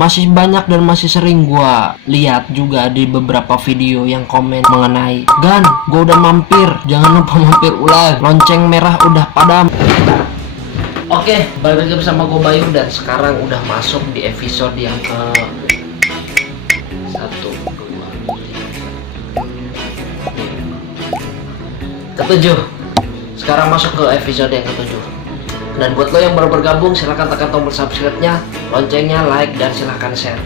Masih banyak dan masih sering gua lihat juga di beberapa video yang komen mengenai, "Gan, gua udah mampir, jangan lupa mampir ulang, lonceng merah udah padam." Oke, balik lagi bersama gue Bayu dan sekarang udah masuk di episode yang ke 1, 2, 3, ke-7. Sekarang masuk ke episode yang ke-7. Dan buat lo yang baru bergabung, silahkan tekan tombol subscribe-nya, loncengnya, like, dan silahkan share.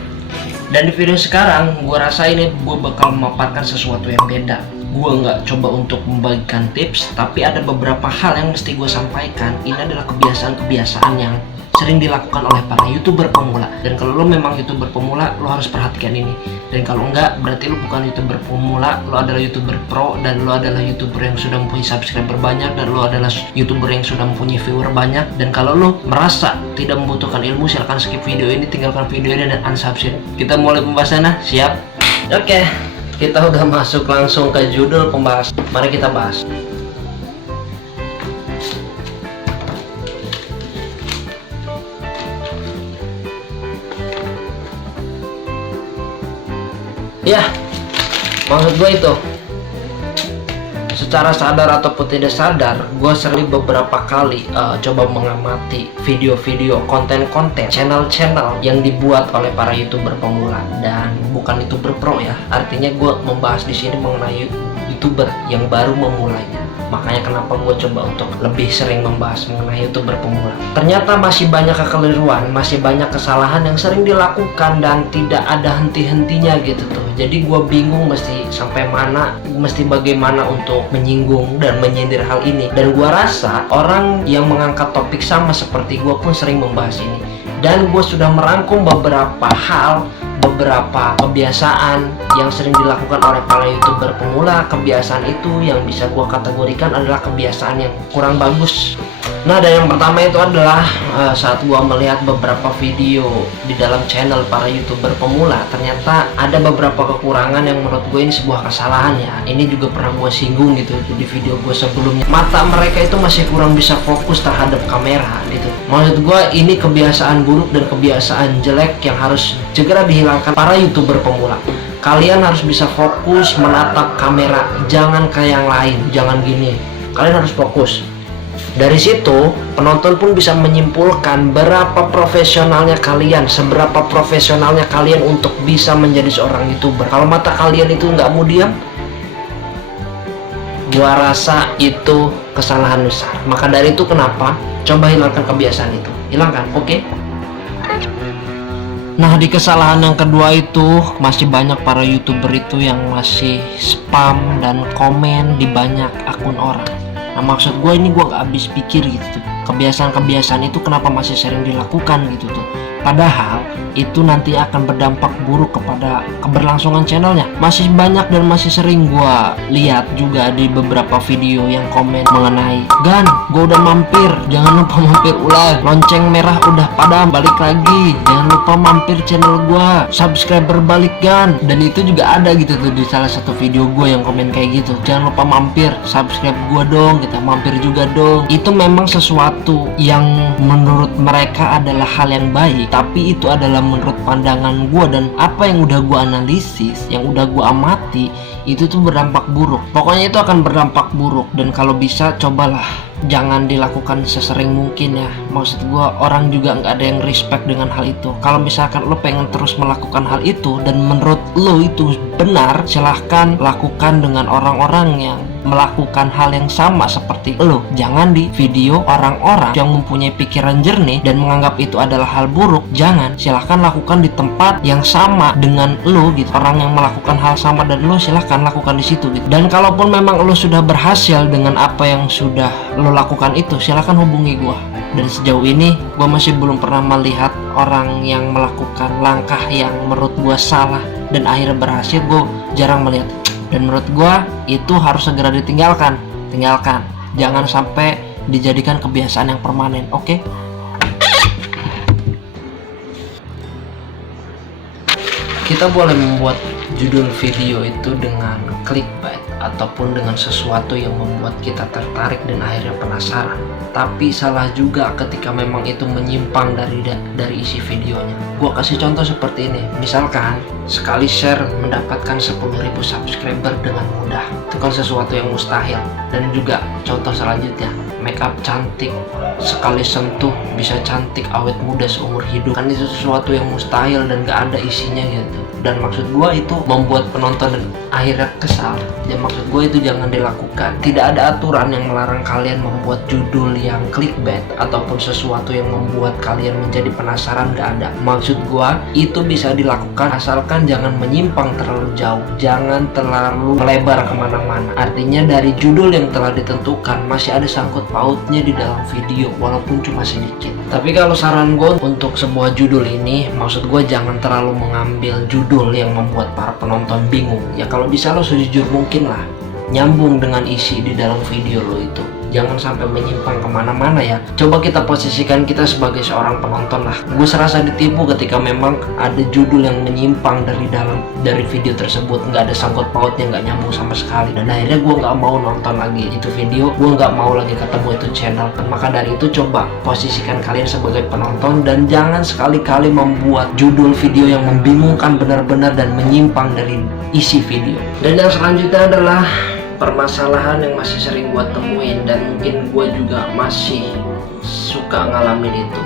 Dan di video sekarang, gue rasa ini gue bakal memaparkan sesuatu yang beda. Gue nggak coba untuk membagikan tips, tapi ada beberapa hal yang mesti gue sampaikan. Ini adalah kebiasaan-kebiasaan yang sering dilakukan oleh para YouTuber pemula. Dan kalau lo memang YouTuber pemula, lo harus perhatikan ini. Dan kalau enggak, berarti lo bukan YouTuber pemula, lo adalah YouTuber pro, dan lo adalah YouTuber yang sudah mempunyai subscriber banyak, dan lo adalah YouTuber yang sudah mempunyai viewer banyak. Dan kalau lo merasa tidak membutuhkan ilmu, silahkan skip video ini, tinggalkan video ini, dan unsubscribe. Kita mulai pembahasannya, siap? Oke. Kita udah masuk langsung ke judul pembahasan. Mari kita bahas. Ya, maksud gue itu, secara sadar ataupun tidak sadar, gue sering beberapa kali coba mengamati video-video, konten-konten, channel-channel yang dibuat oleh para YouTuber pemula dan bukan YouTuber pro ya. Artinya gue membahas di sini mengenai YouTuber yang baru memulainya. Makanya kenapa gue coba untuk lebih sering membahas mengenai YouTuber pemula. Ternyata masih banyak kekeliruan, masih banyak kesalahan yang sering dilakukan dan tidak ada henti-hentinya gitu tuh. Jadi gue bingung mesti sampai mana, mesti bagaimana untuk menyinggung dan menyindir hal ini. Dan gue rasa orang yang mengangkat topik sama seperti gue pun sering membahas ini. Dan gue sudah merangkum beberapa hal, beberapa kebiasaan yang sering dilakukan oleh para YouTuber pemula. Kebiasaan itu yang bisa gue kategorikan adalah kebiasaan yang kurang bagus. Nah, dan yang pertama itu adalah saat gue melihat beberapa video di dalam channel para YouTuber pemula, ternyata ada beberapa kekurangan yang menurut gue ini sebuah kesalahan ya. Ini juga pernah gue singgung gitu di video gue sebelumnya. Mata mereka itu masih kurang bisa fokus terhadap kamera gitu. Maksud gue ini kebiasaan buruk dan kebiasaan jelek yang harus segera dihilangkan para YouTuber pemula. Kalian harus bisa fokus menatap kamera, jangan kayak yang lain, jangan gini. Kalian harus fokus. Dari situ, penonton pun bisa menyimpulkan berapa profesionalnya kalian, seberapa profesionalnya kalian untuk bisa menjadi seorang YouTuber. Kalau mata kalian itu nggak mau diam, gua rasa itu kesalahan besar. Maka dari itu kenapa? Coba hilangkan kebiasaan itu. Hilangkan, oke? Nah, di kesalahan yang kedua itu masih banyak para YouTuber itu yang masih spam dan komen di banyak akun orang. Nah, maksud gue ini gue gak habis pikir gitu. Kebiasaan-kebiasaan itu kenapa masih sering dilakukan gitu tuh. Padahal itu nanti akan berdampak buruk kepada keberlangsungan channelnya. Masih banyak dan masih sering gue lihat juga di beberapa video yang komen mengenai, "Gan, gue udah mampir, jangan lupa mampir ulang, lonceng merah udah padam, balik lagi, jangan lupa mampir channel gue, subscriber balik Gan." Dan itu juga ada gitu tuh di salah satu video gue yang komen kayak gitu, "Jangan lupa mampir, subscribe gue dong, kita mampir juga dong." Itu memang sesuatu yang menurut mereka adalah hal yang baik, tapi itu adalah menurut pandangan gue dan apa yang udah gue analisis, yang udah gue amati, itu tuh berdampak buruk. Pokoknya itu akan berdampak buruk. Dan kalau bisa cobalah jangan dilakukan sesering mungkin ya. Maksud gue, orang juga nggak ada yang respect dengan hal itu. Kalau misalkan lo pengen terus melakukan hal itu dan menurut lo itu benar, silahkan lakukan dengan orang-orang yang melakukan hal yang sama seperti lo. Jangan di video orang-orang yang mempunyai pikiran jernih dan menganggap itu adalah hal buruk. Jangan, silahkan lakukan di tempat yang sama dengan lo gitu. Orang yang melakukan hal sama dan lo, silahkan lakukan di situ gitu. Dan kalaupun memang lo sudah berhasil dengan apa yang sudah lo lakukan itu, silahkan hubungi gue. Dan sejauh ini gue masih belum pernah melihat orang yang melakukan langkah yang menurut gue salah dan akhirnya berhasil. Gue jarang melihat. Dan menurut gue itu harus segera ditinggalkan. Tinggalkan, jangan sampai dijadikan kebiasaan yang permanen, oke? Kita boleh membuat judul video itu dengan clickbait ataupun dengan sesuatu yang membuat kita tertarik dan akhirnya penasaran. Tapi salah juga ketika memang itu menyimpang dari isi videonya. Gua kasih contoh seperti ini. Misalkan sekali share mendapatkan 10.000 subscriber dengan mudah. Itu kan sesuatu yang mustahil. Dan juga contoh selanjutnya, make up cantik, sekali sentuh bisa cantik awet muda seumur hidup. Kan itu sesuatu yang mustahil dan gak ada isinya gitu. Dan maksud gue itu membuat penonton akhirnya kesal. Ya maksud gue itu jangan dilakukan. Tidak ada aturan yang melarang kalian membuat judul yang clickbait ataupun sesuatu yang membuat kalian menjadi penasaran, gak ada. Maksud gue itu bisa dilakukan asalkan jangan menyimpang terlalu jauh, jangan terlalu melebar kemana-mana. Artinya dari judul yang telah ditentukan masih ada sangkut pautnya di dalam video walaupun cuma sedikit. Tapi kalau saran gue untuk sebuah judul ini, maksud gue jangan terlalu mengambil judul yang membuat para penonton bingung. Ya kalau bisa lo sejujur mungkin lah, nyambung dengan isi di dalam video lo itu. Jangan sampai menyimpang kemana-mana ya. Coba kita posisikan kita sebagai seorang penonton lah. Gue serasa ditipu ketika memang ada judul yang menyimpang dari video tersebut, nggak ada sangkut pautnya, nggak nyambung sama sekali. Dan akhirnya gue nggak mau nonton lagi itu video, gue nggak mau lagi ketemu itu channel. Maka dari itu coba posisikan kalian sebagai penonton dan jangan sekali-kali membuat judul video yang membingungkan benar-benar dan menyimpang dari isi video. Dan yang selanjutnya adalah permasalahan yang masih sering gue temuin dan mungkin gue juga masih suka ngalamin itu,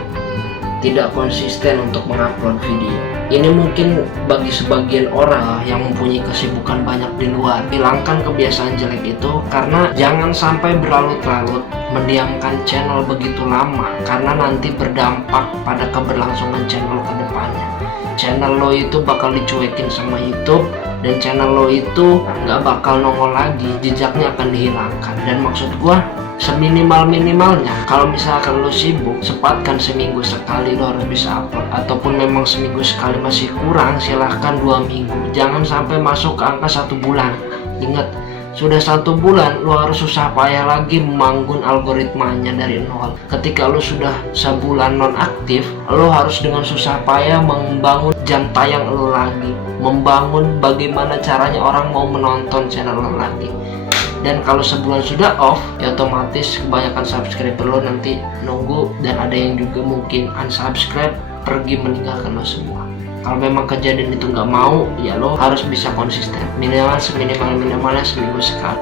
tidak konsisten untuk mengupload video. Ini mungkin bagi sebagian orang yang mempunyai kesibukan banyak di luar. Hilangkan kebiasaan jelek itu, karena jangan sampai berlarut-larut mendiamkan channel begitu lama, karena nanti berdampak pada keberlangsungan channel ke depannya. Channel lo itu bakal dicuekin sama YouTube, dan channel lo itu nggak bakal nongol lagi, jejaknya akan dihilangkan. Dan maksud gua seminimal-minimalnya kalau misalkan lo sibuk, sempatkan seminggu sekali lo harus bisa upload, ataupun memang seminggu sekali masih kurang, silahkan 2 minggu. Jangan sampai masuk ke angka 1 bulan. Ingat, sudah 1 bulan lo harus susah payah lagi membangun algoritmanya dari nol. Ketika lo sudah sebulan non aktif, lo harus dengan susah payah membangun jam tayang lo lagi, membangun bagaimana caranya orang mau menonton channel lo lagi. Dan kalau sebulan sudah off, ya otomatis kebanyakan subscriber lo nanti nunggu, dan ada yang juga mungkin unsubscribe, pergi meninggalkan lo semua. Kalau memang kejadian itu nggak mau, ya lo harus bisa konsisten, minimal seminimal-minimalnya seminggu sekali.